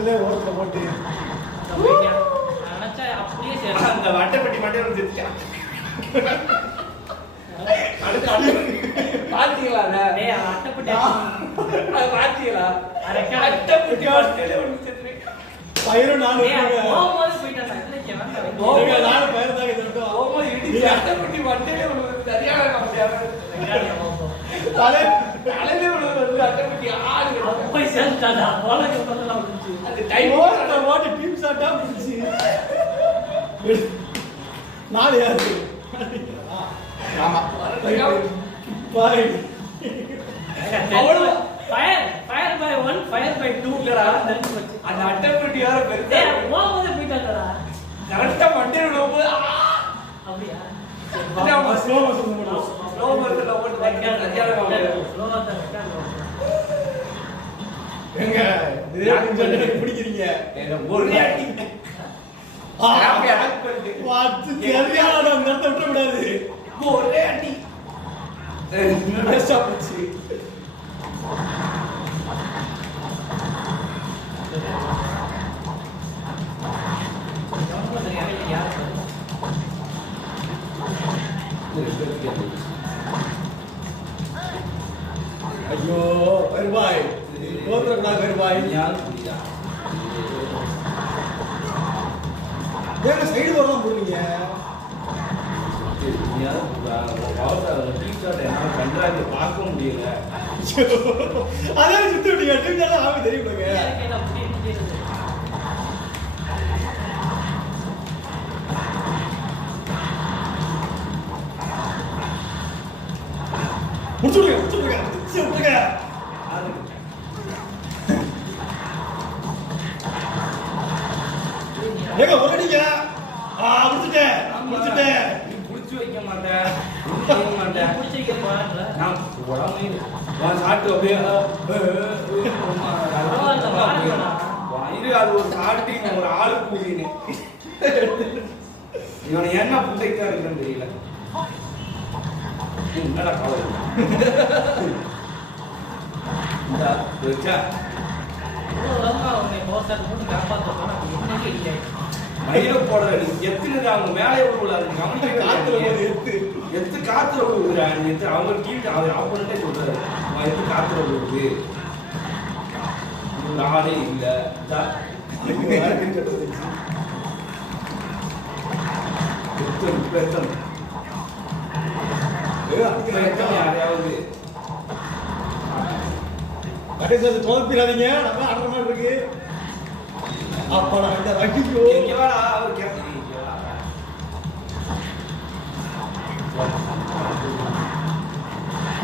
பக்கத்துல ஓரத்துல போட்டு நினைச்சா அப்படியே சரி அந்த வட்டப்பட்டி மட்டும் வந்துருச்சான். பாத்தீங்களா டேய் அட்டப்பட்டி அது பாத்தீங்களா அட்டப்பட்டி பயிரும் நானும் போகும்போது போயிட்டான் நானும் பயிர் தான் இது மட்டும் போகும்போது இடிச்சு அட்டப்பட்டி மண்டையிலே விழுவது சரியான தலையிலே விழுவது அட்டப்பட்டி ஆடு போய் சேர்ந்துட்டாடா போலக்கு பண்ணலாம் வந்துச்சு அது டைம் ஓட்டு டீம் ஷாட்டா பிடிச்சி 4 யாரு ஆமா பாய் அவ்வளவு ஃபயர் பை 1 ஃபயர் பை 2 இல்லடா. தெரிஞ்சு போச்சு அந்த அட்டப்பட்டி யார பெருசா டேய் போகும்போது போயிட்டாடா கரெக்டா மண்டையில விழுவது அப்படியா ஸ்லோ மோஷன் போடுவோம் ஸ்லோ மோஷன்ல போட்டு சரியான ஸ்லோவா தான் இருக்கா எங்க இது பிடிக்கிறீங்க ஒரு அடி வாத்து தெரியாத நிறுத்த விட கூடாது ஒரே அடி வேஸ்டா போச்சு ஐயோ வருவாய் தோற்றக்கூடாது வருவாய் ஏங்க சைடு வரலாம் போடுறீங்க பார்க்க முடியல அதான் சுத்தி விட்டீங்க டீம் தான் ஆக தெரியும் முடிச்சுடுங்க ஏங்க ஒரடிங்க முடிச்சுட்டேன் நீ புடிச்சு வைக்க மாட்டேன் செய்ய மாட்டேன் புடிச்சு வைக்க போறான்ல நான் உடம்பு சாப்பிட்டு அப்படியே அது ஒரு சாட்டிங் ஒரு ஆளு கூலின்னு இவனை என்ன புண்டைக்கா இருக்குன்னு தெரியல என்னடா கவலை இந்த வச்சா மயில போடுற எத்துனது அவங்க மேலே விழுவுல எத்து காத்துல விழுவுறான் எத்து அவங்க டீம் அவர் ஆப்போனண்டே சொல்றாரு எத்து காத்துல விழுவுது ஆளே இல்ல யாரையாவது தோப்பிடாதீங்க நம்ம ஆடுற மாதிரி இருக்கு அப்பா இந்த ரக்கிக்கோ எங்க வாடா அவர் கேட்க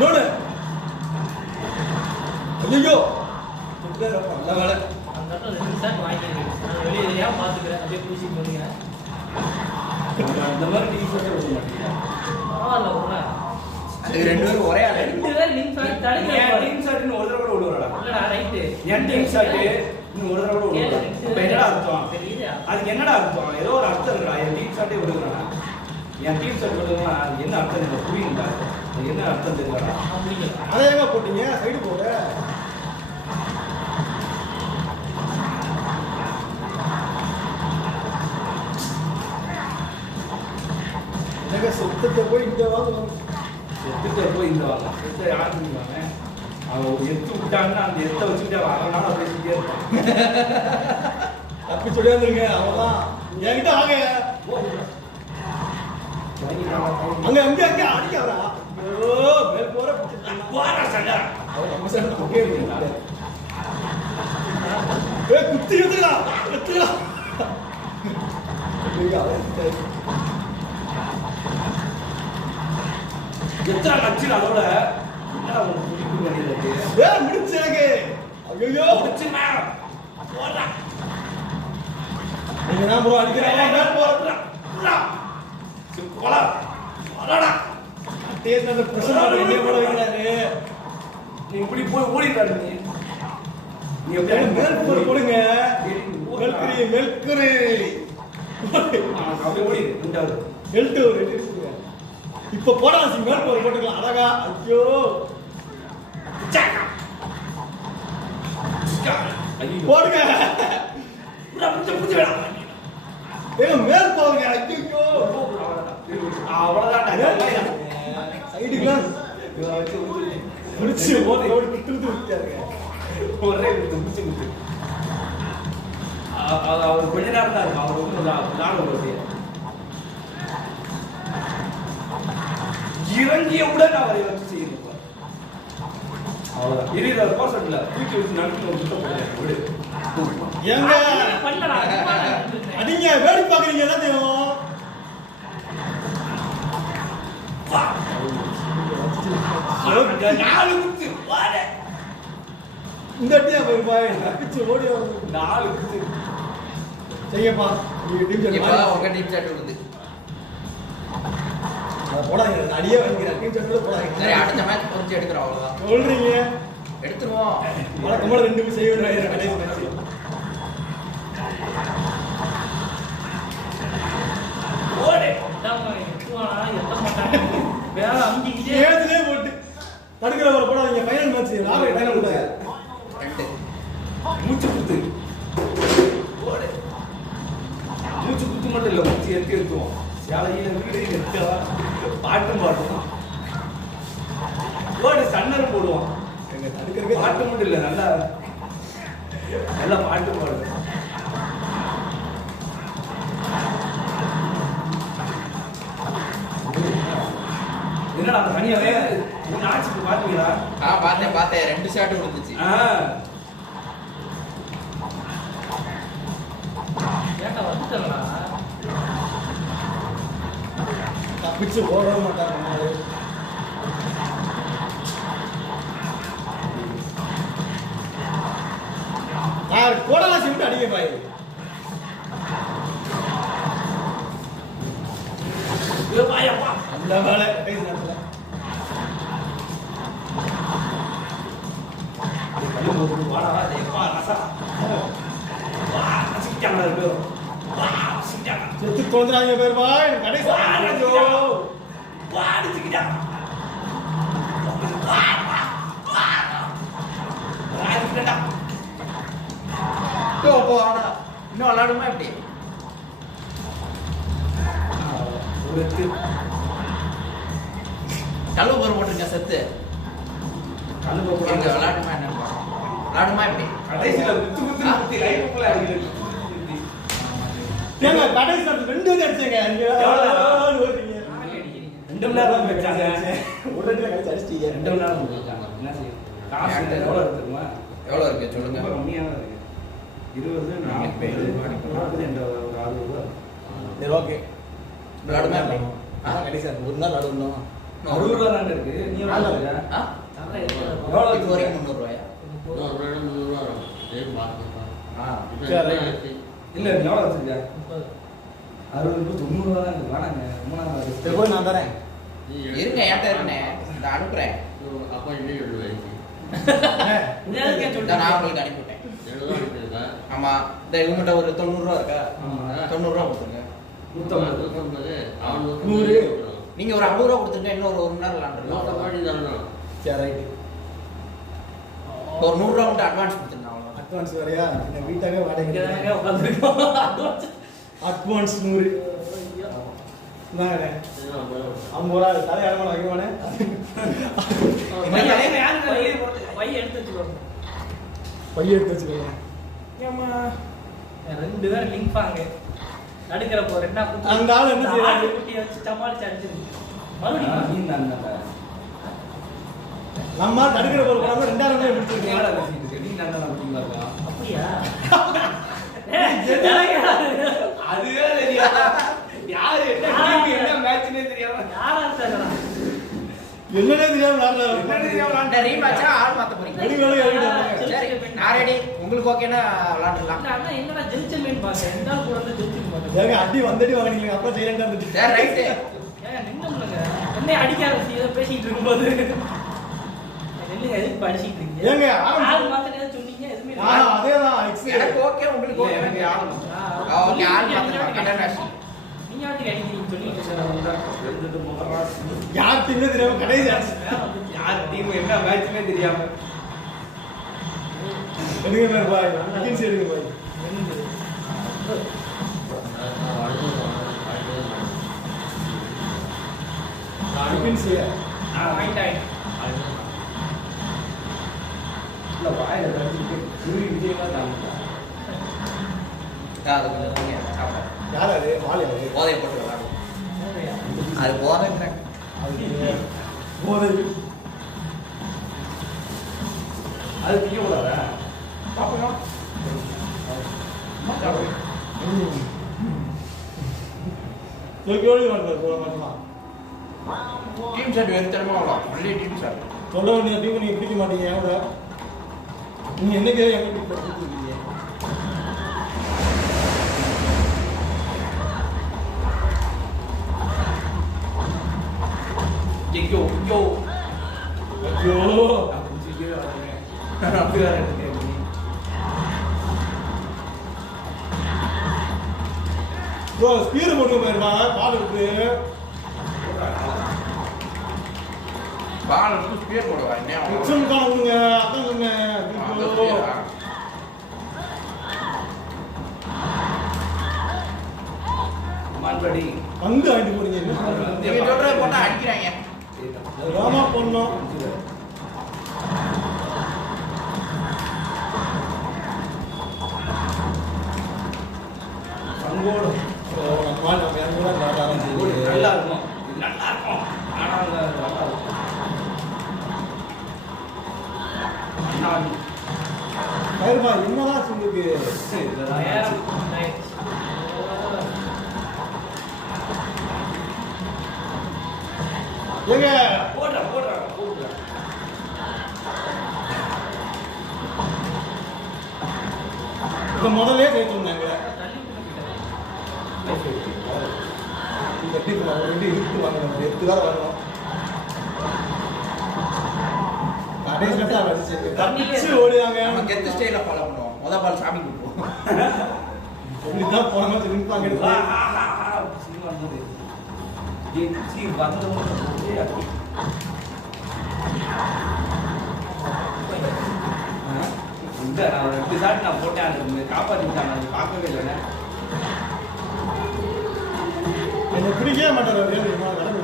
நோடு ஐயோ நல்ல வேலை அந்த இடத்துல 2 ஷாட் வாங்கிக்கிறேன் வெளியே தெரியாம பாத்துக்கிறேன் அப்படியே புடிச்சு போறீங்க அந்த மாதிரி டீம் ஷாட் விட மாட்டீங்க பரவாயில்ல ஒண்ணா அது ரெண்டு பேரும் ஒரே ஆளு 2 பேர் லிங்க் ஷாட் தடுக்க என் டீம் ஷாட்னு ஒரு தடவை கூட விடுவாடா இல்லடா ரைட் என் டீம் ஷாட் இன்னும் ஒரு தடவை கூட விடுவாடா இப்ப என்னடா அர்த்தம் தெரியுதா அதுக்கு என்னடா அர்த்தம் ஏதோ ஒரு அர்த்தம் இருக்குடா என் டீம் ஷாட்டே விடுங்கடா என் டீம் ஷாட் விடுங்கன்னா அது என்ன அர்த்தம் எனக்கு புரியுதுடா அது என்ன அர்த்தம் தெரியலடா அப்படிங்க அதை ஏங்க போட்டீங்க சைடு போட எனக்கு சொத்தத்தை போய் இந்த வாங்கணும் செத்துட்டு போய் இந்த வாங்க செத்த யார் பண்ணுவாங்க அவன் ஒரு எத்து விட்டாங்கன்னா அந்த எத்தை வச்சுக்கிட்டு அவன் அரை நாள் அப்படியே சுத்தியே இருப்பான் தப்பி சொல்லியாந்துருங்க அவன்தான் என்கிட்ட வாங்க அங்க அங்க அங்க அடிக்க வரா ஐயோ மேல் போற போறா சண்டை அவன் நம்ம சண்டை ஓகே ஏ குத்தி எடுத்துடா எடுத்துடா எத்தனை லட்சம் அதோட என்ன ஒரு துடிப்பு பண்ணிடுறது ஏ முடிச்சு எனக்கு ஐயோ லட்சமா போடா நீங்க தான் ப்ரோ அடிக்கிறாங்க மேல் போறா கொலா வரடா டேஸ்ட் அந்த பிரஷர் என்ன போட வைக்கிறாரு நீ இப்படி போய் ஓடிட்டாரு நீ அப்படியே எப்படி மேல் போர் போடுங்க மெல்கரி அப்படியே ஓடி ரெண்டாவது ஹெல்த் ஒரு எடுத்துங்க இப்ப போடலாம் சி மேல் போர் போட்டுக்கலாம் அழகா ஐயோ ஐயோ போடுங்க புடிச்சு வேணாம். ஏங்க மேல் போங்க ஐயோ அவ்வளவுதான் சைடுக்குலாம் முடிச்சு ஓடி ஓடி குத்துறது விட்டாருங்க ஒரே குத்து குத்து. அவர் கொஞ்ச நேரம் தான் இருக்கும். அவர் வந்து நானும் ஒரு இறங்கியவுடன் அவரை வச்சு செய்யணும். அவ்வளவுதான். இருபது பர்சன்ட்ல தூக்கி வச்சு நடத்தி ஒரு சுத்தம் விடு. ஏங்க பண்ணடா அடிங்க வேடி பாக்குறீங்க எல்லாத்தையும் நாலு குத்து வாடே. இந்த அடியா போய் பாய் தப்பிச்சு ஓடி வரும் நாலு குத்து செய்யப்பா நீங்க டீம் இப்ப செட் உங்க டீம் சாட் விழுது. போடாதீங்க நான் அடியே வாங்கிக்கிறேன் டீம் செட் கூட சரி போடாதீங்க அடுத்த மேட்ச் புரிஞ்சு எடுக்கிறோம் அவ்வளவுதான். சொல்றீங்க எடுத்துருவோம். வழக்கமான ரெண்டு பேரும் செய்யணும் கடைசி மேட்ச் ஓடே. எத்த மாட்டாங்க வேற அமுக்கிக்கிட்டே ஏத்துலயே போட்டு தடுக்கிற வர போடாதீங்க ஃபைனல் மேட்ச் நாளை ஃபைனல் கூட 2 மூச்சு குத்து ஓடே. மூச்சு குத்து மட்டும் இல்ல, மூச்சு எடுத்து எடுத்துவோம். சேலையில வீடு எடுத்தவா பாட்டும் பாடுவோம். ஓடு சன்னர் போடுவோம். எங்க தடுக்கிறதுக்கு பாட்டு மட்டும் இல்ல, நல்லா நல்லா பாட்டு பாடுவோம். என்னடா அந்த தனியாவே உன் ஆட்சிக்கு பாத்தீங்களா? பார்த்தேன் 2 ஷாட் விழுந்துச்சு. ஏட்டா வந்துட்டா தப்பிச்சு ஓடவே மாட்டாங்க நம்மளே யார் கோடலாம் சிமிட்டு அடிக்க பாய் வாயப்பா. அந்த வேலை கடைசி நேரத்துல வாடா எப்பா ரசா வா சிக்கிட்டாங்க ரெண்டு வா சிக்கிட்டாங்க செத்து தொலைஞ்சாங்க பேர் பாய் கடைசி ஐயோ வா சிக்கிட்டாங்க போ ஆனா இன்னும் விளையாடுமா எப்படி? ஒரு எத்து கல்லு போர் போட்டுருங்க செத்து. கண்ணு இங்க விளையாடுமா என்னன்னு பாருங்க. விளையாடுமா எப்படி? கடைசியில குத்து குத்து குத்தி லைஃப்ல அடிக்கிறது. ஏங்க கடைசி நேரத்துல ரெண்டு வந்து அடிச்சீங்க நீங்க ஓடுறீங்க 2 மணி நேரம் வச்சாங்க. ஒரு ரெண்டு கடைசி அடிச்சிட்டீங்க 2 மணி நேரம் வச்சாங்க. என்ன செய்ய? காசு எவ்வளவு இருக்கு தெரியுமா? எவ்வளவு இருக்கு சொல்லுங்க. ரொம்ப கம்மியா தான் இருக்கு. 20 40 என்ற ஒரு 60 ரூபாய். சரி ஓகே விளையாடுமா எப்படி? கடைசி ஒரு நாள் நடுவுனோம் 60 ரூபாய் தான் இருக்கு. நீ எவ்வளவு இருக்க? எவ்வளவு இப்போ வரைக்கும் 300 ரூபாயா? இல்ல நீ எவ்வளவு வச்சிருக்க? 60 ரூபாய் 90 ரூபாய் தான் இருக்கு. வேணாங்க. மூணாவது சரி போய் நான் தரேன் இருங்க ஏன்ட்ட இருக்கனே இந்த அனுப்புறேன். நான் உங்களுக்கு அனுப்பிவிட்டேன். ஆமா இந்த இவங்ககிட்ட ஒரு 90 ரூபா இருக்கா? 90 ரூபா கொடுத்துருங்க. 100 நீங்க ஒரு 50 ரூபா கொடுத்துருங்க. இன்னொரு 1 மணி நேரம் விளையாண்டுருக்கலாம். சரி ரைட் ஒரு 100 ரூபா மட்டும் அட்வான்ஸ் கொடுத்துருங்க. அவ்வளவுதான். அட்வான்ஸ் வரையா இந்த வீட்டாக வாடகை இங்கதாங்க உட்கார்ந்திருக்கோம் அட்வான்ஸ் 100 என்னங்க 50 ரூபா தலை இடமா வைக்கவானே பைய எடுத்து வச்சுக்கோ பைய எடுத்து வச்சுக்கோங்க ஏமா 2 பேரும் லிங்க் பாங்க நடுக்கிற போ ரெண்டா குட்டி அந்த ஆளு என்ன செய்றாரு? குட்டியை வச்சு சமாளிச்சு அடிச்சிருக்கு மறுபடியும் நீ நந்தா. நம்ம தடுக்கிற போற படம் 2000 ரூபாய் நீ கொடுத்துருக்கீங்க எவ்வளவு பேசிட்டு இருக்க? நீ நந்தா குட்டிங்களா இருக்கா? அப்படியா அதுவே தெரியாதா? யாரு என்ன டீம் என்ன மேட்ச்னே தெரியாம யாரா இருக்காங்க என்னன்னே தெரியாம விளையாடுறாரு என்னன்னு தெரியாம இந்த ரீமேட்சா ஆள் மாத்த போறீங்க. ரெடி வேலை எழுதிட்டாங்க சரி நான் ரெடி. உங்களுக்கு ஓகேனா விளையாடலாம். அண்ணா என்னடா ஜெயிச்சமேன்னு பாக்க ரெண்டா கூட வந்து ஜெயிச்சிக்க மாட்டேன் ஏங்க அடி வந்தடி வாங்கினீங்க அப்புறம் சைலண்டா இருந்துச்சு சரி ரைட். ஏங்க நின்னுங்க என்ன அடிக்க ஆரம்பிச்சு ஏதோ பேசிட்டு இருக்கும்போது நில்லுங்க எதுக்கு படிச்சிட்டு இருக்கீங்க ஏங்க, ஆரம்பிச்சு- ஆள் மாத்த ஏதோ சொன்னீங்க எதுவுமே இல்ல. அதேதான் எக்ஸ் எனக்கு ஓகே உங்களுக்கு இல்ல, ஓகே. எனக்கு ஆளும். ஓகே ஆள் மாத்தலாம். கண்டனேஷன் நீங்க வாட்டி அடிக்கிறீங்க சொல்லிட்டு இருக்காங்க ரெண்டு முகரா. யார் டீம்னே தெரியாம கடைசி ஆச்சு யார் டீம் என்ன மேட்ச்னே தெரியாம எடுங்க பாய் கின்ஸ் எடுங்க பாய் டிஃபன்ஸ் வாங்கிட்டாங்க. இல்ல வாயில கடிச்சிட்டு குருவி விஜயமா தாங்க அது கொஞ்சம் சாப்பிட யார் அது வால் யாரு போதையை போட்டு விளாடும் அது போதைங்கிறாங்க. அது போதை அது பிடிக்க கூடாதா சாப்பிடலாம். தூக்கி மாட்டார் போட மாட்டலாம் டீம் ஷர்ட் வெறுத்தனமா விளாடும். Only team shirt. சொல்ல வேண்டிய டீம் நீங்க பிடிக்க மாட்டீங்க என் கூட நீங்க என்னைக்கு எங்க பிடிச்சிருக்கீங்க ஐயோ ஐயோ ஐயோ அப்படி வேற இருக்கு ப்ரோ ஸ்பீடு போட்டு போயிருப்பா பால் இருக்கு பால் எடுத்து ஸ்பியர் போடுவா. என்ன எக்ஸாம் காண விடுங்க அதான் சொன்னேன் மான்படி வந்து வாங்கிட்டு போறீங்க என்ன நீங்க சொல்றது போட்டா அடிக்கிறாங்க. ராமா பண்ணோம் சங்கோடு நம்ம என் கூட விளையாடாதான் செய்யுது நல்லா இருக்கும் நல்லா இருக்கும் ஆனா நல்லா இருக்கும் பயிர்பா என்னதான் சொல்லுக்கு நேரம் ஆயிடுச்சு. ஏங்க போடுறா போடுறா போடுறா இதை முதல்ல கேட்டு சொன்னாங்க தள்ளி விட்டு இந்த டீம் ரெண்டு இருக்கு வாங்கணும் எடுத்து தான் வரணும் கடைசி கட்டா தப்பிச்சு ஓடியாங்க நம்ம கெத்து ஸ்டைல ஃபாலோ பண்ணுவோம். முத பால் சாமி கொடுப்போம். சொல்லிதான் போன மாதிரி நிற்பாங்க எடுத்து சினிமா வந்தது சி வந்தவங்க இந்த நான் 2 ஷாட் நான் போட்டேன் அது காப்பாற்றிட்டாங்க அது பார்க்கவே இல்லை என்னை பிடிக்கவே மாட்டார் கடமை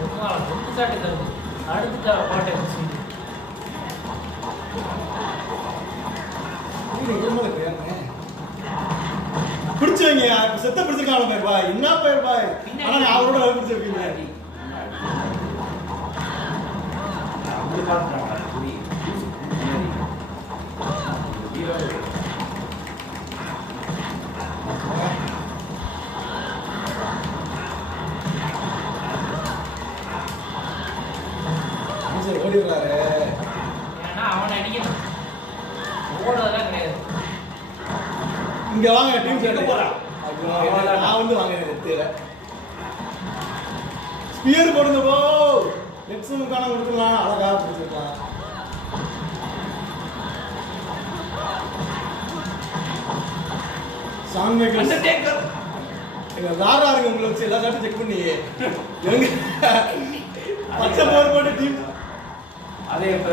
ரொம்ப சாட்டு தருது. அடுத்து பாட்டை வச்சு பிடிச்சவங்க செத்த பிடிச்சிருக்காங்க பயிர்பா என்ன பயிர்பா ஆனா நான் அவரோட பிடிச்சிருக்கீங்க அப்படி பார்த்துட்டாங்க ஓடிடுறாரு ஏன்னா அவனை அடிக்கணும். ஓடுறதெல்லாம் கிடையாது. இங்க வாங்க டீம் எங்க போறா? நான் வந்து வாங்க தெரியல ஸ்பியர் போடுங்க போ எக்ஸாம் காண கொடுத்துடலாம் அழகா பிடிச்சிருக்கலாம் சாமிகள் அண்டர்டேக்கர் எங்க தாரா இருக்கு உங்களை வச்சு எல்லா சாட்டும் செக் பண்ணி எங்க பச்சை போர் போட்டு டீம் அதே எப்ப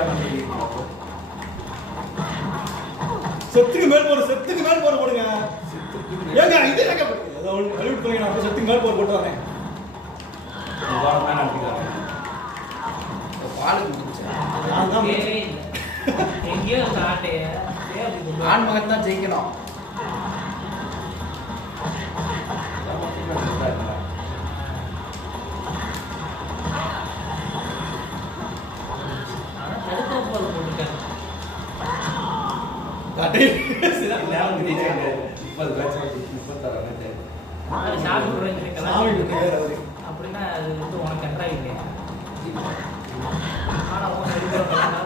செத்துக்கு மேல் போற போடுங்க ஏங்க இது ஏங்க ஏதோ அழிவிட்டு போறீங்க நான் செத்துக்கு மேல் போர் போட்டு வரேன் பாலுக்கு முடிச்சேன். நான் தான் தேவையே இல்லை. எங்கேயோ அந்த ஆட்டைய தேவை கொண்டு ஆண் மகன் தான் ஜெயிக்கணும். ஆனா தடுக்க போது போட்டுருக்காங்க. அது சாமி குறைஞ்சிருக்கலாம். சாமி விட்டுறாரு அவரு அப்படின்னா அது வந்து உனக்கு கண்டாக இல்லையா? ஆனா உனக்கு எடுக்கிறவங்க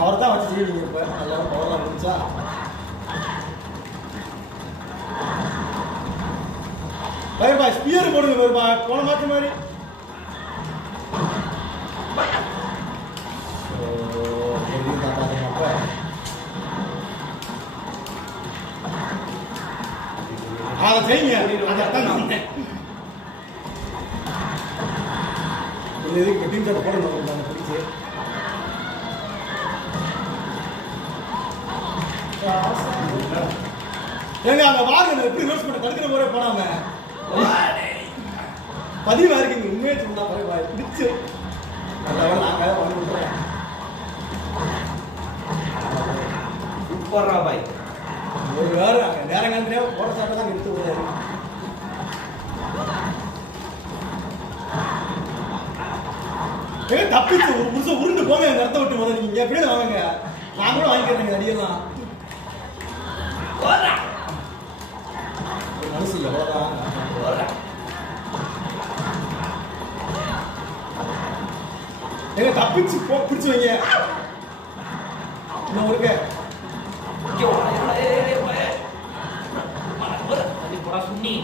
அவர் தான் வச்சு செய்வீங்க இப்ப எல்லாரும் பவர்லாம் முடிச்சா பயிர்பா ஸ்பியர் போடுங்க பயிர்பா போன மாற்ற மாதிரி அதை செய்யுங்க அதான் நான் சொன்னேன். இது எதுக்கு டீம் சட்டை போடணும் பிடிச்சி ஏங்க அங்க வாங்க எப்படி ரோஸ் பண்ண தடுக்கிற முறை போனாம பதிவா இருக்கீங்க உண்மையே சொன்னா பிடிச்சு நாங்க வாங்கி விட்டுறேன் சூப்பரா பாய் ஒரு வேற நேரம் காலத்திலே போட சாட்டை தான் எடுத்து விடுறாரு தப்பிச்சு ஒரு புதுசம் உருண்டு போங்க நிறத்த விட்டு முதல்ல நீங்க எப்படி வாங்க நான் கூட வாங்கிக்கிறேங்க அடியெல்லாம் மனசு இல்லை அவ்வளோதான் எங்க தப்பிச்சு பிடிச்சு வைங்க இன்னும் இருக்க போடா சுண்ணி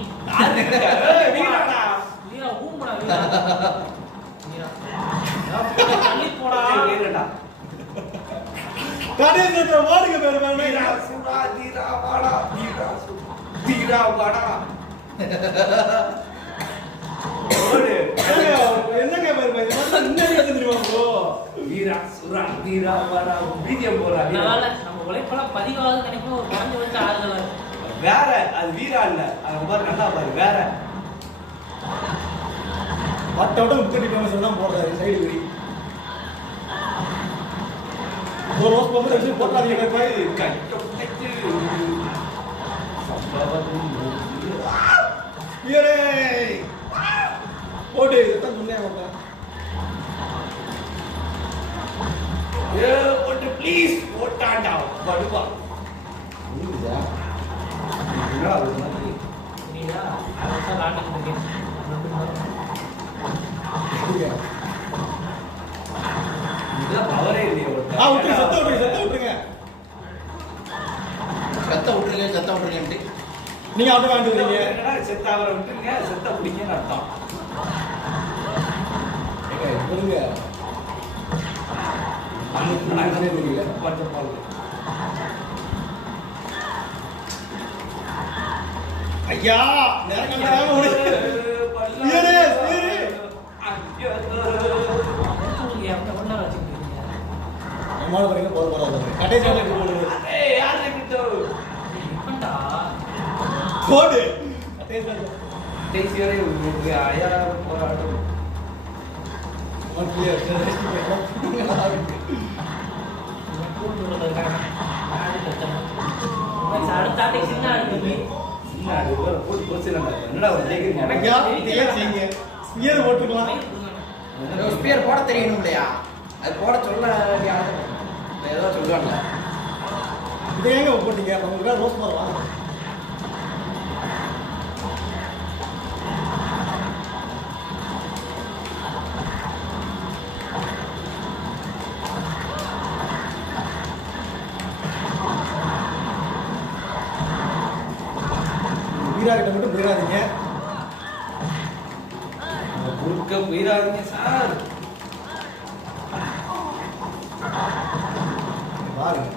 கடைசி வாடுங்க பேரு என்னங்க நம்ம உழைப்பெல்லாம் பதிவாக கிடைக்கும் ஒரு குறைஞ்ச வச்சு ஆறுதலா வேற அது வீரா இல்ல அது மாதிரி நல்லா பாரு வேற பட்டோட 30 கிலோமீட்டர் தான் போடுறாரு சைடு வீடி ஒரு ரோஸ் போட்டு வச்சு போட்டாதீங்க போய் ஏரே ஓடு தான் சொன்னேன் அவங்க ஏ ஓடு ப்ளீஸ் ஓட்டாண்டா படுவா புரியுதா என்னடா அது மாதிரி நீடா அத லாண்டுக்கு இருக்கேன் இது பவரே இல்லையே ஓட்ட விட்டுருங்க சத்த விட்டுருங்க சத்த விட்டுருங்கன்ட்டு நீங்க ஆட்டோ வாங்கிட்டு வரீங்க என்னடா செத்த அவரை விட்டுருங்க செத்த பிடிங்கன்னு அர்த்தம் விடுங்க ஐயா ஸ்பியர் போட தெரியணும் இல்லையா அது போட சொல்ல ஏதோ சொல்லுவாங்க இதை ஏங்க போட்டீங்க உங்களுக்கு ரோஸ் மரம் வீராகிட்ட மட்டும் போயிடாதீங்க குறுக்க போயிடாதீங்க சார் பாருங்க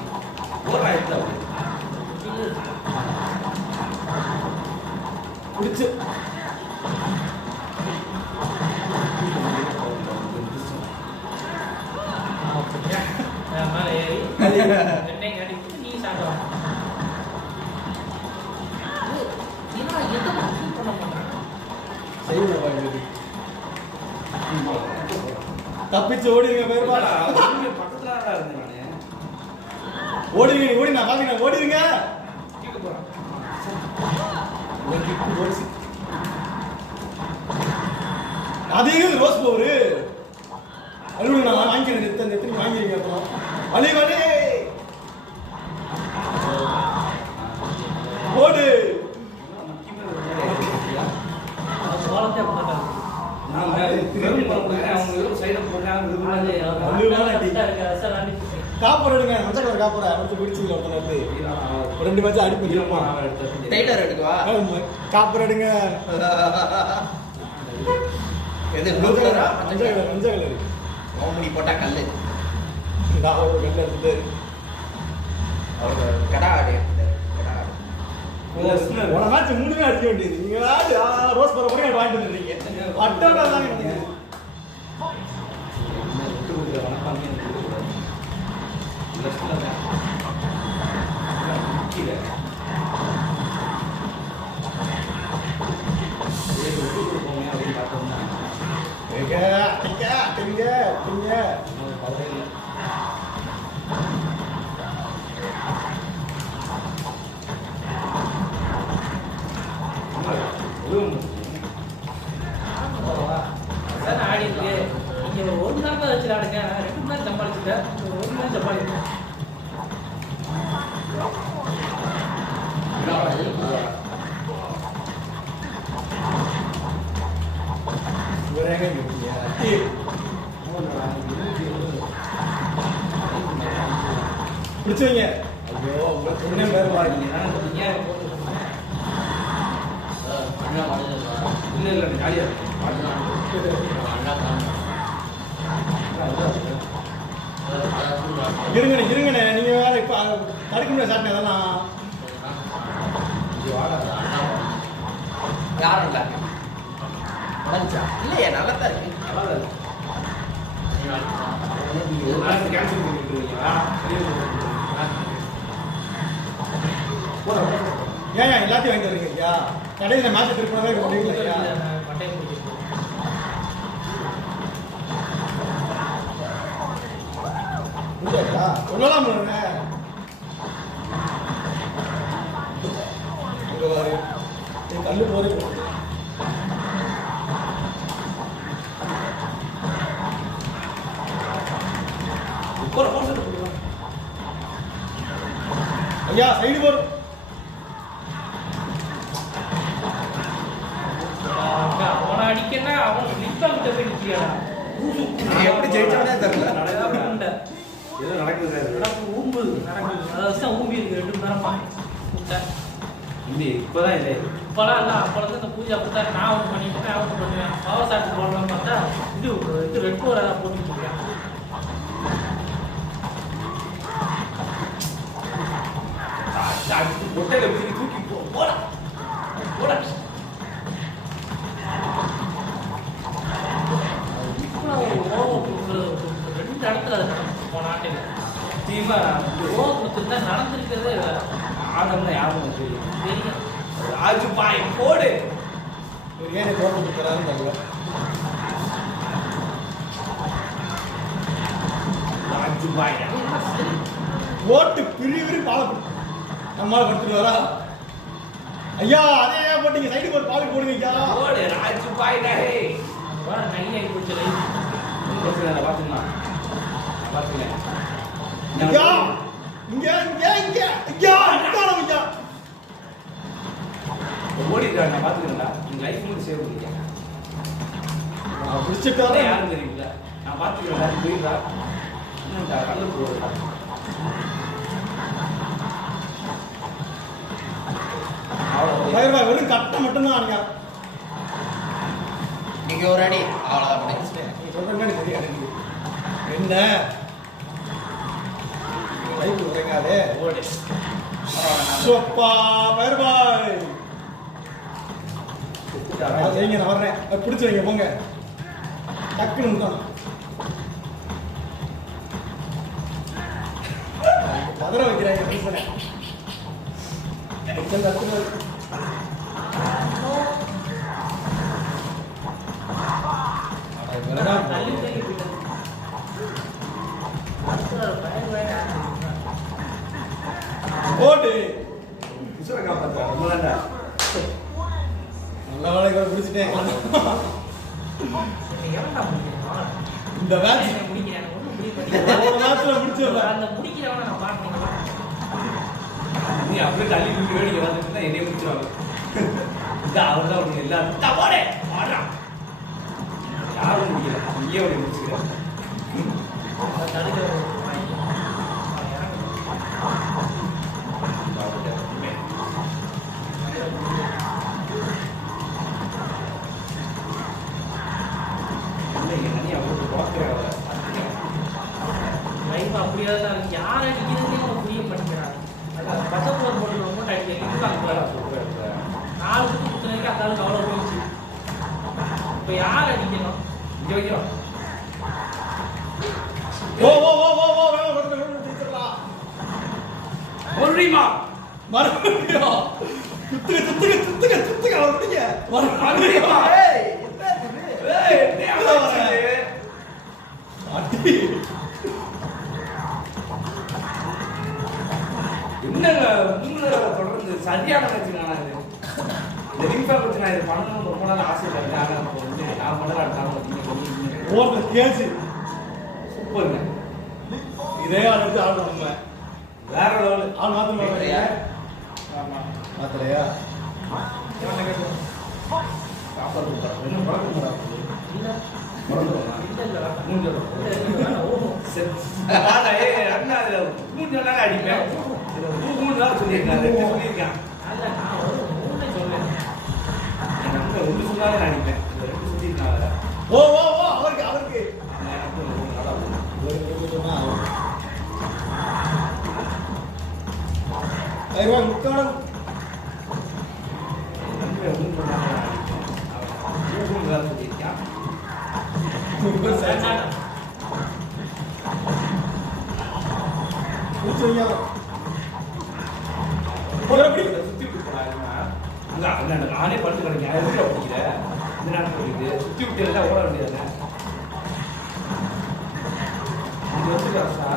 போராயிட்டா பிடிச்சு மேலே ஏறி நீ சாப்பிடுவாங்க தப்பிச்சு ஓடிடுங்க பேருபாடா பக்கத்துல இருந்தேன் ஓடிடுங்க ஓடி நான் பாத்தீங்கன்னா ஓடிடுங்க அதே ரோஸ் போரு அழுடு நான் வாங்கிக்கிறேன் எத்தனை வாங்கிடுங்க அப்புறம் அழி வழி ஓடு காப்பரடுங்க மச்சக்கலர் காப்பர அடுத்து பிடிச்சு ஒரு 2 மேட்ச் அடிப்பு டைட்டர் எடுக்கவா காப்பரடுங்க எது ப்ளூ கலரா மஞ்சள் கலர் கோமடி போட்டா கல்லு நான் ஒரு கல்ல எடுத்து அவர் கடா ஆடி போன மேட்ச் 3 அடிக்க வேண்டியது நீங்க ரோஸ் போற கூட வாங்கிட்டு வந்துட்டீங்க அட்டோட தான் நீங்க நீங்க நீங்க அதான் ஆடி இருக்கு. நீங்க ஒரு நாள் தான் வச்சு ஆடுங்க. 2 மணி நேரம் சம்பாதிச்சுட்டேன். ஒரு மணி நேரம் சம்பாதிக்கிறேன். பிடிச்சவங்க ஐயோ உங்களுக்கு என்ன பேர் பாருங்க இல்லை இல்லை ஜாலியாக இருங்கண்ணே இருங்கண்ணே நீங்க வேற இப்ப தடுக்க முடியாது சாப்பிட்டேன் அதெல்லாம் யாரும் இல்லை உடஞ்சா இல்லையே நல்லா தான் இருக்கு கேன்சல் பண்ணிட்டுருக்கீங்களா ஏன் எல்லாத்தையும் வாங்கிட்டு வரீங்க ஐயா கடையில் மேட்ச் திருப்பினதே முடியல ஐயா மட்டையை பிடிச்சிருக்கோம். இல்லையா சொல்லலாம் பாருங்க இங்க பாரு நீ கல்லு போதே ஐயா சைடு போடு அவனை அடிக்கன்னா அவன் ஸ்லிப்பா கிட்ட போய் நிற்கிறான். எப்படி ஜெயிச்சவனே தெரியல ஏதோ நடக்குது ஊம்புது நடக்குது. அதான் ஊம்பி இருக்கு 2 மணி நேரமா. இல்லை இப்போதான் இல்லை இப்போலாம் இல்லை அப்போலாம் இந்த பூஜை அப்படித்தான் நான் ஒன்று பண்ணிட்டு நான் ஒன்று பண்ணுவேன். பவர் சாட்டு போடலாம்னு பார்த்தா இது ரெட் கலர் அதான் போட்டுட்டு இருக்கேன். மொட்டையில தூக்கி போட போட இப்போலாம் ஒரு ஓவம் கொடுக்குறது 2 இடத்துல போன நாட்டில் தீமா ஓவம் கொடுத்துருந்தா நடந்திருக்கிறதே ஆடம்னா யாரும் தெரியும் தெரியும். ராஜு பாய் போடு இவர் ஏன் கோபம் கொடுக்குறாருன்னு தெரியல ராஜு பாய் ஓட்டு பிரி பாலப்படும் நம்மளால படுத்துட்டு வரா ஐயா அதே ஏன் போட்டீங்க சைடு போட்டு பால் போடுங்க ஐயா போடு ராஜு பாய் டே நையாகி பிடிச்சல பாத்துக்கலாம் பாத்துக்கலாம் ஐயா இங்க இங்க இங்க ஐயா உட்காரம் ஐயா ஓடிடுறாங்க நான் பாத்துக்கிறேன்டா உங்க லைஃப் மட்டும் சேவ் பண்ணிக்க நான் பிடிச்சிட்டு வரேன் யாரும் தெரியுங்களா நான் பாத்துக்கிறேன்டா போயிடுறா கல்லு போடுறா பயிர்வா வெறும் கட்டை மட்டும்தான் ஆடுங்க நீங்க ஒரு அடி அவ்வளோதான் முடிச்சுட்டேன் நீ சொல்ற மாதிரி சரியா இருக்கு என்ன லைஃப் உரைங்காதே ஓடு சோப்பா பயிர்பாய் செய்யுங்க நான் வர்றேன் பிடிச்சி வைங்க போங்க டக்குன்னு தான் பதற வைக்கிறாங்க பேசுறேன் தள்ளி தள்ளி போயிட்டது. போட்டு உசுரை காப்பாத்தா ரொம்பதான்டா நல்ல வேலைகளை பிடிச்சிட்டேன் எவன்டா முடிக்கிறான்? இந்த மேட்ச் நான் முடிக்கிறேன். ஒண்ணும் முடிக்க ஒரு மேட்ச்ல முடிச்சிடலாம் அந்த முடிக்கிறவனை நான் பார்க்கணும். நீ அப்படியே தள்ளி விட்டு வேடிக்கை பார்த்துட்டு தான் என்னைய முடிச்சிருவாங்க இந்த அவர் தான் ஒன்று எல்லாரும் போடே ஆடுறா யாரும் முடியல நீயே ஒன்று முடிச்சுக்கிறேன் தடுக்க லைஃப் அப்படியே தான் இருக்கு. யார் அடிக்கிறதுனே அவங்க புரிய மாட்டேங்கிறாங்க. அதான் பசங்க போட்டு ரொம்ப அடிக்கிறாங்க. 4 சுத்து குத்துனதுக்கு அந்த ஆளுக்கு அவ்வளோ போயிடுச்சு. இப்போ யார் அடிக்கணும்? இங்கே வைக்கிறோம் ஓ ஓ ஓ ஓ ஓ வேணும் பிடிச்சிடலாம் மறுபடியுமா மறுபடியும் குத்துங்க குத்துங்க குத்துங்க குத்துங்க அவர் பிடிங்க மறுபடியுமா ஏய் என்ன இது? ஏய் என்ன ஆச்சு என்னங்க மூணு தொடர்ந்து சரியான பிரச்சனை இது. இந்த லிம்பா பிரச்சனை இது பண்ணணும்னு ரொம்ப நாள் ஆசை இருக்கு. ஆனா இப்போ வந்து நான் பண்ணலாம் ஓட்ட கேசி சூப்பருங்க. இதே ஆளுக்கு ஆள் நம்ம வேற லெவல். ஆள் மாத்திரையா ஆமா மாத்திரையா சாப்பாடு கொடுத்தாரு. என்ன பழக்கம் பண்ணாரு? இல்ல மறந்துடுவாங்க. இல்ல மூஞ்ச அண்ணா மூணு நாள் அடிப்பேன். மூணு நாள் சொல்லியிருக்காரு. சொல்லியிருக்கேன். அல்ல நான் ஒரு மூணு சொல்றேன். எனக்கு ஒன்று சொன்னாலே நான் அடிப்பேன். ரெண்டு சொல்லியிருக்காங்க. ஓ ஓ ஓ அவருக்கு அவருக்கு எனக்கு நல்லா சொன்னா ஐயா முக்காடம் நானே படுத்து கிடைக்கும் படிக்கிறேன் இந்த நாட்டு படிக்குது சுத்தி விட்டு இருந்தா ஓட வேண்டியது இது வந்து காசா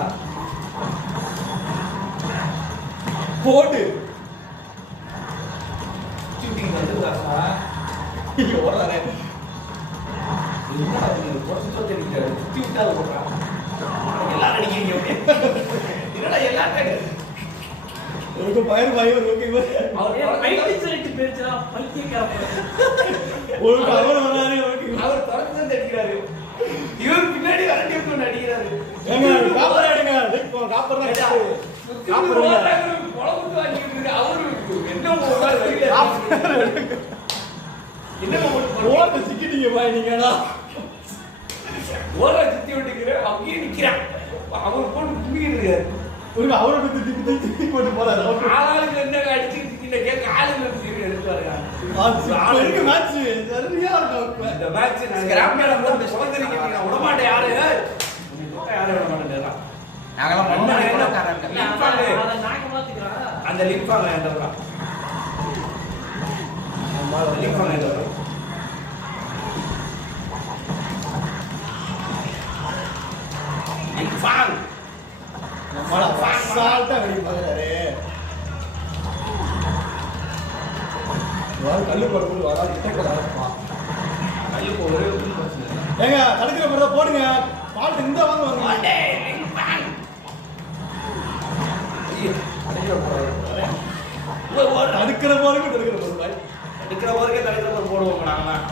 போடு சுத்தி விட்டீங்க வந்து காசா ஓடுறாரு என்ன சுத்தி விட்டா போடுறான் எல்லாரும் அடிக்கிறீங்க என்னடா எல்லாரும் ஒரு பயிர் பயிர் ஓகே அவர் பைத்தி சொல்லிட்டு பேசுறா பைத்தியக்கார. ஒரு அவர் வராரு ஓகே அவர் தொடர்ந்து தான் அடிக்கிறாரு. இவர் பின்னாடி வரட்டி விட்டு அடிக்கிறாரு. ஏங்க காப்பர் அடிங்க காப்பர் தான் காப்பர் பொளவுட்டு வாங்கிட்டு இருக்கு. அவரு என்ன போறாரு வெளியில என்ன ஓட்ட சிக்கிட்டீங்க பாய் நீங்கடா ஓர சுத்தி விட்டுக்கிற அப்படியே நிக்கிறான். அவர் போட்டு கும்பிக்கிட்டு இருக்காரு. ஒரு அவரை பத்தி திப்பி திப்பி போட்டு போறாரு ஆளுக்கு என்ன அடிச்சுட்டு கேட்க ஆளுங்க எடுத்துவாருங்க. இருக்கு மேட்ச் சரியா இருக்கும் இந்த மேட்ச் நான் கிராமியால போட்டு சுதந்திரிக்க நான் விட மாட்டேன். யாரு யாரும் விட மாட்டேன். நாங்கெல்லாம் அந்த லிம்பாங்க ஏண்டா லிம்பாங்க ஏண்டா லிம்பாங் நம்மள அசால்ட்டா வெடி பாக்குறாரு கல்லு போட்டு வராது கிட்ட போறாருப்பா கல்லு போறே ஒன்றும் பிரச்சனை இல்லை. ஏங்க தடுக்கிற மாதிரி தான் போடுங்க பால்ட் இந்த வாங்க வாங்க தடுக்கிற போறதுக்கு தடுக்கிற போது பாய் எடுக்கிற போறதுக்கே தடுக்கிற போது போடுவோம் நாங்களாம்.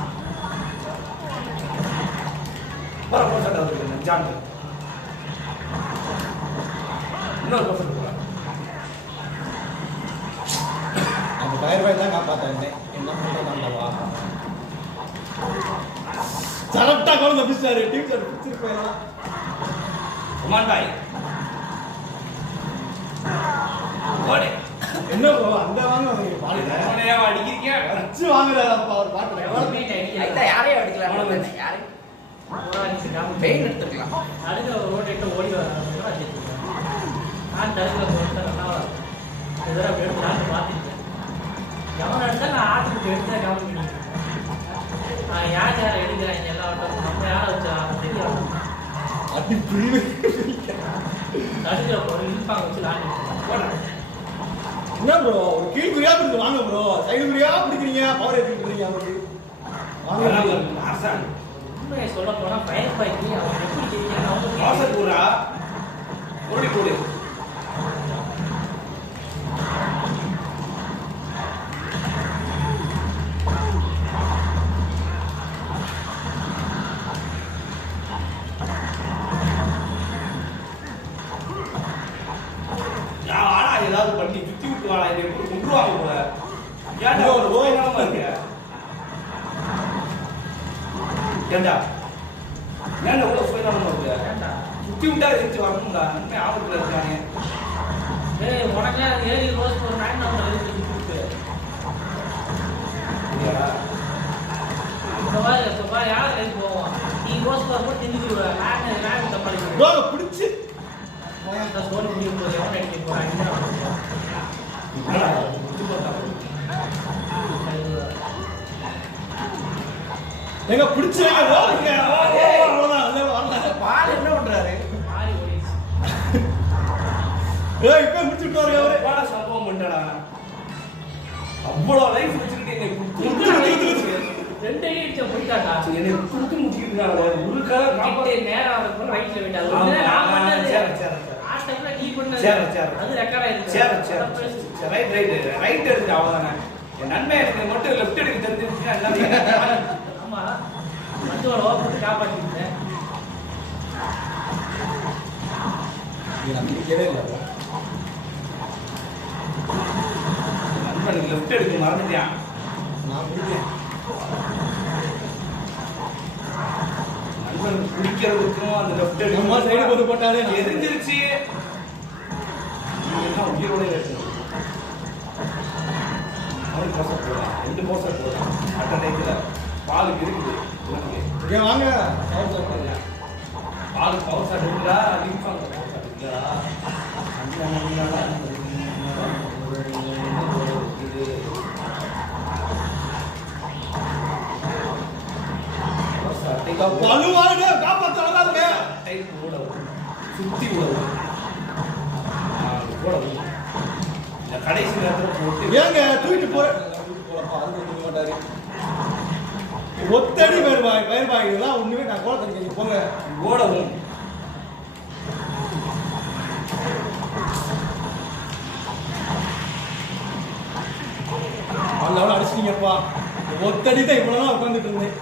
வர பர்சன்ட் வந்து ஜான் இன்னொரு பர்சன்ட் போகிறேன். அந்த பயிர் பாய் தான் காப்பாத்தேன் என்ன பண்றதாண்டவா கரெக்டா கொண்டு தப்பிச்சாரு டீம் சார் பிடிச்சிட்டு போயிடலாம் உமான் பாய் ஓடு என்ன ப்ரோ அந்த வாங்க வாங்க பாருங்க அடிக்கிறீங்க வச்சு வாங்குறாரு அப்பா அவர் பாட்டுல எவ்வளவு யாரையும் அடிக்கலாம் யாரையும் பெயின் எடுத்துக்கலாம். அடுத்த ஒரு ரோட்டேட்டு ஓடி வராங்க. நான் தடுக்கிற போட்டு நல்லா எதிராக எடுத்து நான் பார்த்துருக்கேன். எவன் எடுத்தா நான் ஆட்டுக்கு எடுத்து கவனிக்கிறேன். நான் யார் யாரை எடுக்கிறாங்க எல்லா வட்டம் நம்ம யாரை வச்சா தெரியும். அடி புரியுது தடுக்கிற போகிற இழுப்பாங்க வச்சு லாண்டி போடுறேன். என்ன ப்ரோ ஒரு கீழ் குறியா பிடிச்சு வாங்க ப்ரோ சைடு குறியா பிடிக்கிறீங்க பவர் ஏற்றிட்டு இருக்கீங்க அவருக்கு வாங்க ஆசான் உண்மையை சொல்ல போனால் ஃபயர் பைக்கு அவன் எப்படி தெரியும் அவங்க ஆசை கூடா ஓடி கூடு ஏதாவது பண்ணி சுத்தி விட்டு வாழா இதை எப்படி கொண்டுருவாங்க போல ஏன்டா ஒரு ஓரமா இருக்க ஏண்டா ஏன்டா இவ்வளோ சுயநலமா இருக்கு சுத்தி விட்டா எரிச்சு வரணும்டா உண்மை ஆபத்துல இருக்கானே ஏய் உனக்கு ஏறி ரோஸ் ஒரு நாய் நம்ம எழுதி கொடுத்து இப்போ வா யார் எழுதி போவோம் நீ ரோஸ் போட்டு திண்டிடுவ நான் தப்பாடி ப்ரோ பிடிச்சு சோனி முடியும் போது எவன் அடிக்க போறாங்க எங்க பிடிச்சாங்க அவ்வளவுதான் பால் என்ன பண்றாரு ஏய் இப்ப முடிச்சுட்டு வரங்க அவரே. வாடா சம்பவம் பண்ணடா. அவ்வளவு லைஃப் வச்சிருக்கீங்க என்னை ரெண்டு அடி அடிச்ச போயிட்டாடா. என்னை குடுத்து முடிச்சிருக்காங்க. ஒரு கலர் கிட்டே நேரா அவருக்கு ரைட்ல விட்டாரு. நான் பண்ணது. சரி. லாஸ்ட் டைம்ல நீ பண்ணது. சரி. அது ரெக்கார்ட் ஆயிடுச்சு. சரி. ரைட் எடுத்து அவ்வளவுதானே. என் நன்மை எனக்கு மட்டும் லெஃப்ட் எடுக்க தெரிஞ்சிருச்சுன்னா எல்லாமே. ஆமா. வந்து ஒரு ஓவர் போட்டு காப்பாத்திட்டேன். நீ நம்பிக்கையே இல்ல. நண்பனுக்கு லெஃப்ட் எடுக்க மறந்துட்டியான். நான் முடிக்கிறேன். நண்பனுக்கு குடிக்கிறதுக்கும் அந்த லெஃப்ட் எடுக்க நம்ம சைடு போட்டு போட்டாலே எரிஞ்சிருச்சு. நீங்க என்ன உயிரோட இருக்கணும். அவனுக்கு போச போடலாம். 2 போச போடலாம். அட்ட டைத்துல பாலுக்கு இருக்குது. இங்க வாங்க. பவர் சாப்பிடுங்க. பால் பவர் ஷாட் இருக்குடா. லிங்க் பவர் ஷாட் இருக்குடா. பலுவானே காப்பாத்த வராதுங்க. டைப் ஓடவும் சுத்தி ஓடவும் ஓடவும் இந்த கடைசி நேரத்துல போட்டு ஏங்க தூக்கிட்டு போறப்பா அது தூக்க மாட்டாரு. ஒத்தடி பயிர்பாய் இதெல்லாம் ஒண்ணுமே நான் கோல தனிக்க போங்க. ஓடவும் அவ்வளோ அடிச்சிட்டீங்கப்பா. ஒத்தடி தான் இவ்வளோ நாள் உட்காந்துட்டு இருந்தேன்.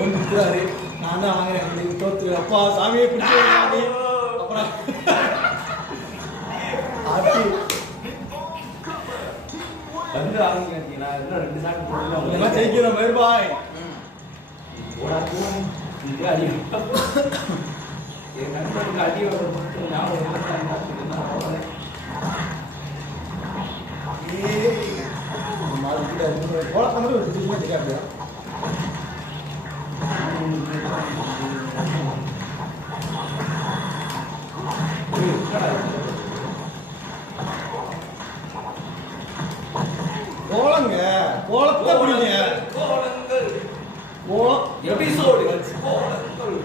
வந்துட்டாரு. நான் தான் வாங்குறேன். நீங்க தோத்து அப்பா சாமியை பிடிச்சி சாமி. அப்புறம் ஆட்டி வந்து ஆரம்பிங்க. நான் இன்னும் 2 ஷாட் போடலாம். எல்லாம் ஜெயிக்கிறோம் பயிர்பாய். ஓடாக்கும் இங்கே அடி என் நண்பனுக்கு அடி வர மட்டும் ஞாபகம் இல்லை. கோல பண்ணுறது ஒரு விஷயமா தெரியாது. கோலங்க கோலத்தை பிடிங்க. கோலங்கள் கோலம் எபிசோடு கோலங்கள்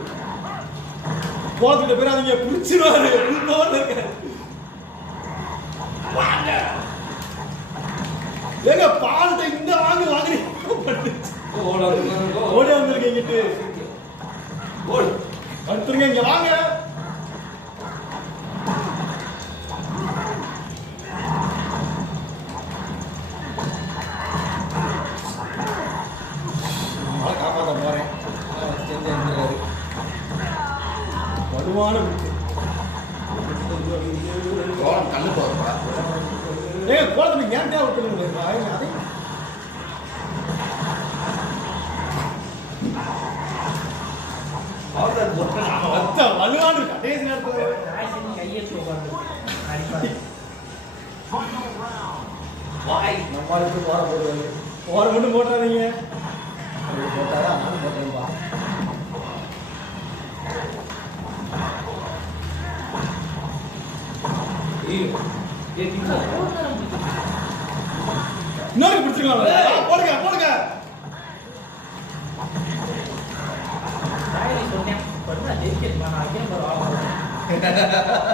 கோலத்துக்கிட்ட பேர் அவங்க பிடிச்சிருவாரு. இருக்க ஏங்க பால்ட்ட இந்த வாங்குறீங்க. ஓடி வந்திருக்கீங்க இங்கிட்டு. அடுத்துருங்க இங்க வாங்க. காப்பாற்ற போறேன். வலுவான கோலம் கல்லு போகிறப்பா. ஏங்க கோலத்தை ஏன் தேவை விட்டுருங்க. அதை வலுவான கடைசி நேரத்தில் கையை உட்காந்து அடிப்பாரு. நம்மளுக்கு போற போடுவாங்க. போற மட்டும் போட்டாதீங்க. போட்டாரா நானும் போட்டேன்பா. இன்னொரு பிடிச்சிருக்காங்க. போடுங்க போடுங்க. சொன்னேன்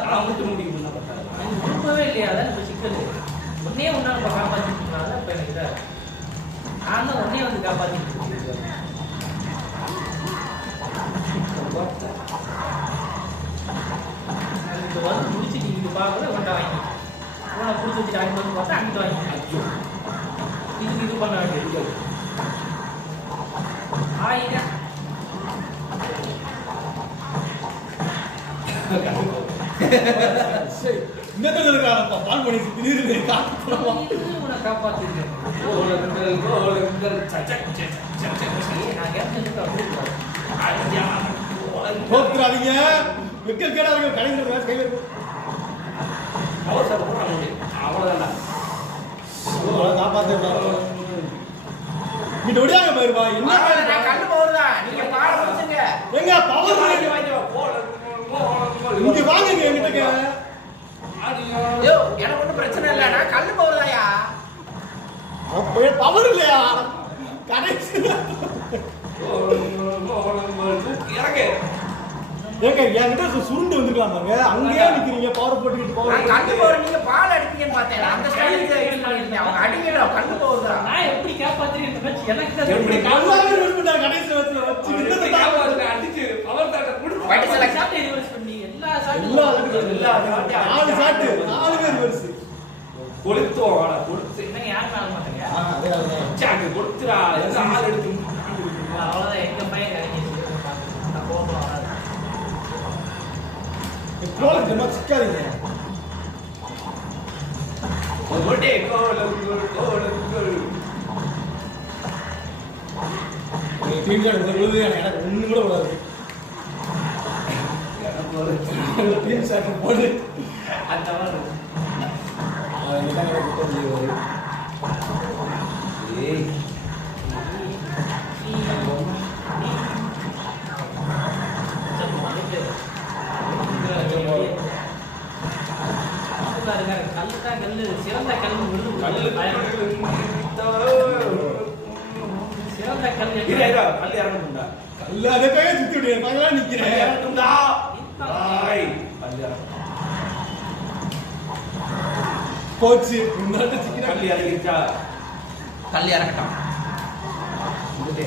நான் மட்டும் முடியும் விருப்பவே இல்லையா? அதான் இப்போ சிக்கல். ஒன்னே ஒன்னா நம்ம காப்பாற்றினால இப்போ எனக்கு இதாக நான் தான் ஒன்னே வந்து காப்பாற்றிட்டு இப்போ வந்து முடிச்சுட்டு இங்கே பார்க்கல ஒன்றை வாங்கி உன்னை பிடிச்சி வச்சுட்டு அங்கே வந்து பார்த்தா அங்கிட்டு வாங்கி இதுக்கு இது பண்ண வேண்டியது ஆயிங்க. இன்னத்துல இருக்காரப்பா பால் பண்ணி திடீர்னு உன்னை காப்பாற்றிருக்கேன். நான் கேட்டு தோத்துறாதீங்க. விக்கெட் கேடாதீங்க. கடைசி மேட்ச் கையில் இருக்கும். அவ்வளோதான்டா. காப்பாற்ற இங்கிட்ட ஒடியாங்க போயிருப்பா. என்ன கல்லு போகுதா? நீங்க பாட முடிச்சுங்க. எங்க பவர் இங்க வாங்க என்கிட்ட. ஐயோ எனக்கு ஒன்றும் பிரச்சனை இல்லை. நான் கல்லு போகுதாயா? பவர் இல்லையா? கடைசி இறங்கு. ஏங்க என்கிட்ட சுருண்டு வந்துக்கலாமாங்க அங்கேயே நிக்கிறீங்க பவர் போட்டுக்கிட்டு நான் கண்டு பவர் போற நீங்க பால் அடிப்பீங்கன்னு பார்த்தேன் அந்த ஸ்டைலுக்கு யூஸ் பண்ணிருந்தேன் அவங்க அடிக்கல கண்டு போகுதா நான் எப்படி காப்பாத்துறேன் இந்த மேட்ச் எனக்கு தான் எப்படி தெரியும். கல்லாவே யூஸ் பண்ணாரு கடைசி வச்சு அவன் ஞாபகத்துல அடிச்சு power shot அ கொடுத்து White எல்லா select. shot reverse பண்ணி எல்லா shot எல்லா நாலு சாட்டு 4 பேர் வருது கொளுத்துவோம் வாடா, கொளுத்து. என்னங்க யாரும் ஆட மாட்டாங்க அதே சாக்கு கொளுத்துடா, எல்லாம் ஆள் எடுத்து அவ்வளவுதான் எங்க பையன் இறங்கிடுச்சு நான் போகலாம் கோல் ஜமா சிக்காதீங்க ஓடே கோல் கோல். நீ டீம் கார்டு விழுது எனக்கு ஒண்ணு கூட விடாது டீம் சாக்கு போடு அந்த மாதிரி என்ன எனக்கு ஏய் சிறந்த கல் இரு இரு கல் இறங்கணும்டா. இல்ல அதே பையன் சுத்தி விடுங்க பையனா கல் நிக்கிறேன் இறங்கணும்டா. ஆய் கல் இறங்கும். போச்சு முன்னாடி சிக்கினா கல் இறங்கிச்சா? கல் இறக்கட்டும் இங்கிட்டே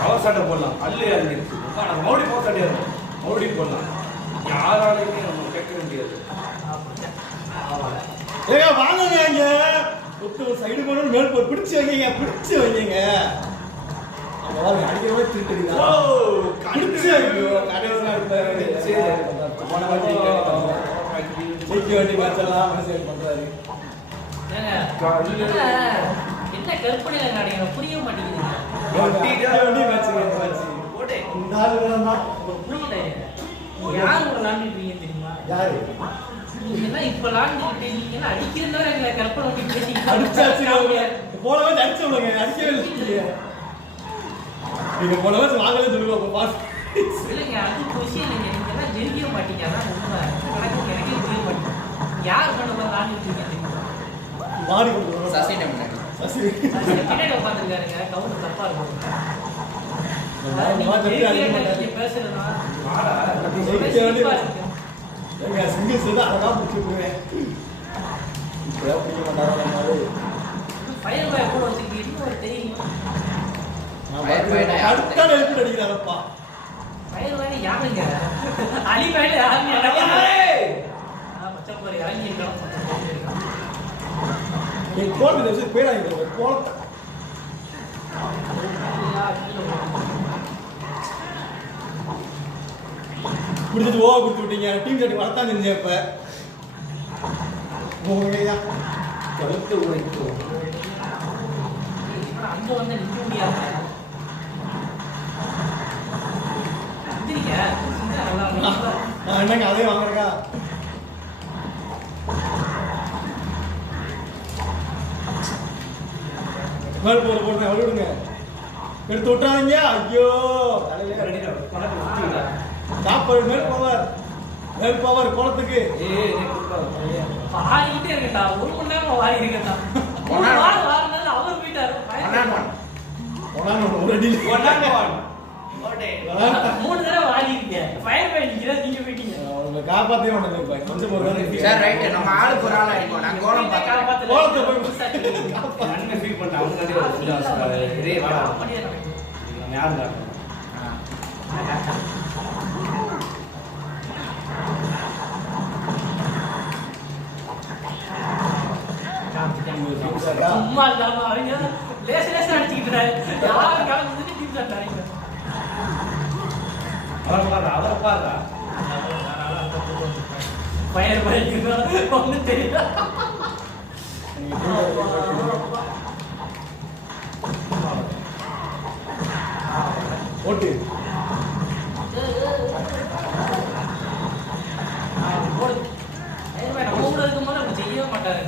பவர் ஷாட்டை போடலாம். கல் இறங்கிடுச்சு. நம்ம மறுபடியும் பவர் ஷாட் இறங்கும். மறுபடியும் போடலாம். யாராலையுமே நம்ம கேட்க முடியாது. ஏங்க வாங்குங்க இங்க ஒத்து சைடு போற மேல் போய் பிடிச்சு வைங்க பிடிச்சு வைங்க அவங்க அடிக்கவே திருட்டுறீங்க பிடிச்சு வைங்க கடைசில இருப்பாரு போன வாட்டி ஜெயிக்க வேண்டிய மேட்ச் எல்லாம் மெசேஜ் பண்றாரு என்ன கற்பனையில நடங்க புரிய மாட்டேங்குது வேண்டிய மேட்ச் ஓடே இந்த ஆளு தான் புரியல யார் ஒரு விளாண்டுருக்கீங்க தெரியுமா யாரு நீங்க எல்லாம் இப்ப விளாண்டுக்கிட்டு நீங்க எல்லாம் அடிக்கிறதா எங்களை கற்பனை பண்ணி பேசிக்கிட்டு அடிச்சாச்சு போன வாட்டி அடிச்சவங்க அடிக்கவே இல்லை நீங்க போன வாட்டி வாங்கவே சொல்லுங்க பாஸ் இல்லைங்க அது விஷயம் இல்லைங்க நீங்க எல்லாம் ஜெயிக்க மாட்டீங்க அதான் உண்மை கணக்கு எனக்கே தெரிய மாட்டேங்க யார் பண்ண போய் விளாண்டுட்டு இருக்கீங்க தெரியுமா மாறி கொண்டு சசிட்ட முன்னாடி சசி பின்னாடி உட்காந்துருக்காருங்க கவுண்ட் தப்பா இருக்கும் நீங்க பேசுறதுனா வாடா. ஏங்க சிங்கிள்ஸ் தான் அழகா பிடிச்சி விடுவேன் இப்போ பிடிக்க மாட்டாரோ ஃபயர் பாய் கூட வச்சுக்கிட்டு இன்னும் ஒரு தெரியும் அடுத்த எழுப்பு அடிக்கிறாரப்பா ஃபயர் பாய் யாருங்க அலி பாய் யாருங்க ஏய் மச்சப்போர் இறங்கி இருக்கணும் நீ கோல் இந்த பேராங்க கோலத்தை குடிச்சிட்டு கொடுத்து விட்டீங்க டீம் சட்டி வளர்த்தான் செஞ்சேன் இப்ப ஓகேயா கழுத்து உடைக்கும். அங்க வந்து நிக்க முடியாது நான் என்னங்க அதே வாங்குறேங்க மேல் போற போடுறேன் அவளை விடுங்க எடுத்து விட்டாதீங்க ஐயோ தலையில சாப்பாடு மேல் பவர் குளத்துக்கு ஏய் நீ குடுடா. வாரிக்கிட்டே இருக்கட்டா 1 மணி நேரம் வாரி இருக்கட்டா ஒரு வாரம் வாரினால அவர் போயிட்டாரு ஒரு அடி ஓடே. 3 தடவை வாரி இருக்கீங்க ஃபயர் பாய் நிக்கிற நீங்க போயிட்டீங்க அவங்களை காப்பாத்தே மாட்டேங்க கொஞ்சம் ஒரு சார் ரைட் நம்ம ஆளுக்கு ஒரு ஆள் அடிப்போம் நான் கோலம் பார்த்தேன் கோலத்தை போய் நன்மை ஃபீல் பண்ண அவனுக்காண்டி ஒரு கொஞ்சம் அவசரம். டேய் வாடா. நம்ம யாருடா? சும்மா இல்லாம அவங்க லேச அடிச்சுக்கிட்டு யாரும் கலந்து டீம் சார் அடிக்கிறாங்க அவரை பாருடா. ஃபயர் பாய் ஒண்ணு தெரியல ஓட்டு நம்ம கூட இருக்கும்போது அப்படி செய்யவே மாட்டாரு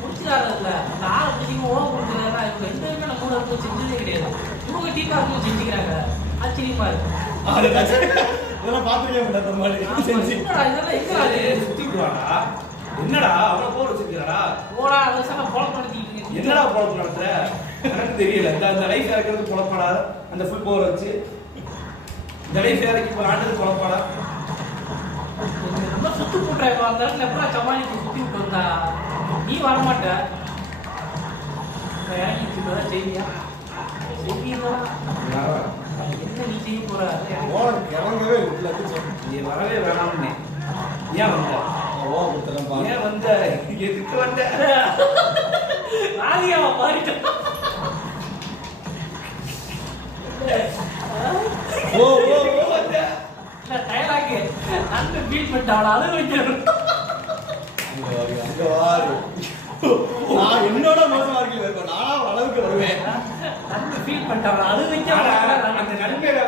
பிடிச்சிடாருல அந்த ஆளை பிடிச்சிங்க ஓட கொடுத்துருக்காங்க இப்போ எந்த விதமே நம்ம கூட இருக்கும் செஞ்சதே கிடையாது இவங்க டீமா இருக்கும் செஞ்சுக்கிறாங்க ஆச்சரியமா இருக்கு இதெல்லாம் பார்த்துக்கவே மாட்டேன் அந்த மாதிரி செஞ்சு இதெல்லாம் எங்க அது சுத்தி விடுவாடா. என்னடா அவனை போர் வச்சிருக்காடா? போடா அதை போல நடத்திக்கிட்டு என்னடா பொழப்பு நடத்துற? எனக்கு தெரியல இந்த லைஃப் இறக்கிறது குழப்படா அந்த ஃபுல் பவர் வச்சு இந்த லைஃப் இறக்கி இப்போ ஆண்டது குழப்படா ரொம்ப சுத்து போட்டாங்க அந்த இடத்துல எப்படா சமாளிக்கு சுத்தி விட்டு வந்தா நீ வரமாட்ட இறங்கிட்டு செய்தியா என்ன நீ செய்ய போற ஓனருக்கு இறங்கவே இல்லை நீ வரவே வேணாம்னே ஏன் வந்த ஓ கொடுத்துறேன் ஏன் வந்த எதுக்கு வந்த ராதிகாவை பாரிட்டோம் ஓ ஓ ஓ வந்த டயலாக்கு அந்த ஃபீல் பண்ணிட்டாவளா அது வைக்கணும் அங்க வாரு நான் என்னோட மோசமா இருக்கல நானா அளவுக்கு வருவேன் அந்த ஃபீல் பண்ணிட்டாவளா அது அந்த நன்மையில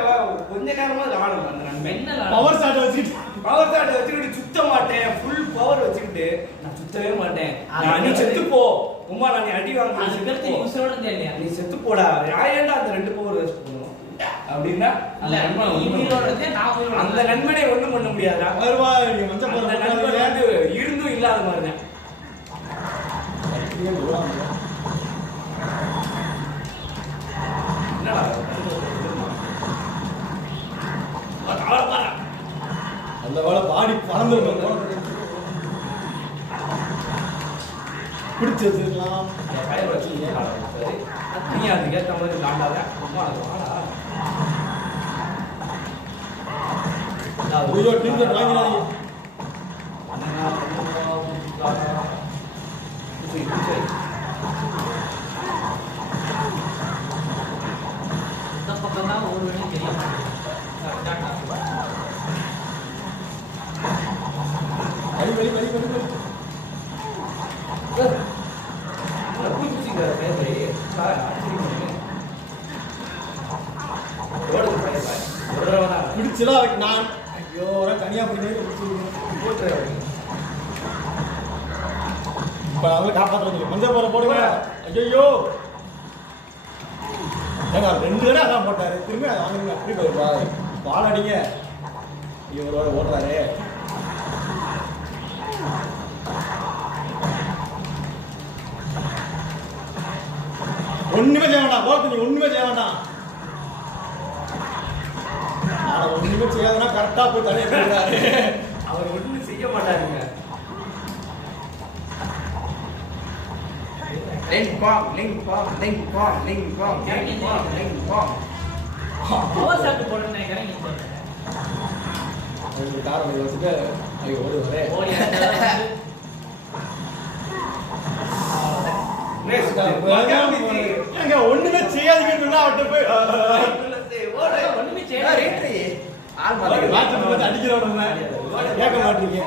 கொஞ்ச நேரமா ஆடும் அந்த நன்மை பவர் ஸ்டார்ட் வச்சுட்டு பவர் ஸ்டார்ட் வச்சுக்கிட்டு சுத்த மாட்டேன் ஃபுல் பவர் வச்சுக்கிட்டு நான் சுத்தவே மாட்டேன் நீ செத்து போ உமா நான் நீ அடி வாங்க அது கருத்து உசுரோட இல்லையா நீ செத்து போடா ஏன்டா அந்த 2 பவர் வேஸ்ட் பண்ணணும் அப்படின்னா அந்த நன்மை அந்த நன்மனை ஒண்ணும் பண்ண முடியாதா வருவா நீ மஞ்சள் அந்த நன்மை வந்து இருந்தும் இல்லாத மாதிரி தான் என்னடா அந்த வேலை பாடி பறந்துருக்கும் பிடிச்சி வச்சிருக்கலாம் பயிர் வச்சு நீ அதுக்கு ஏற்ற மாதிரி காண்டாத அம்மா அது வாடா ஐயோ டிக்கெட் வாங்கினாங்க இந்த பக்கம் தான் ஒரு வேணும் தெரியும் வலி வலி வலி வலி வலி பிடிச்சலாம் நான் ஐயோ தனியா போட்டு இப்ப அவங்களை காப்பாற்ற மஞ்சள் போற போடுங்க ஐயோ ஏங்க 2 தடவை அதான் போட்டாரு திரும்பி அதை வாங்க அப்படி போயிருப்பா பால் அடிங்க இவரோட ஓடுறாரு ஒண்ணுமே செய்ய வேண்டாம் போறது நீ ஒண்ணுமே செய்ய வேண்டாம் நான் ஒண்ணுமே செய்யாதுன்னா கரெக்டா போய் தனியா போயிடுறாரு அவர் ஒண்ணும் செய்ய மாட்டாருங்க லிங்க் பாம் லிங்க் பாம் லிங்க் பாம் லிங்க் பாம் லிங்க் பாம் லிங்க் பாம் பவர் சாப்பிட்டு போடுறேன் நினைக்கிறேன் நீ சொல்றேன் ஒரு காரணம் வச்சுட்டு ஐயோ ஓடுவாரே ஓடி ஒண்ணுமே செய்யாதீங்கன்னு சொன்னா அவர்கிட்ட போய் ஒண்ணுமே செய்யல ஆள் மாதிரி அடிக்கிறோம் கேட்க மாட்டீங்க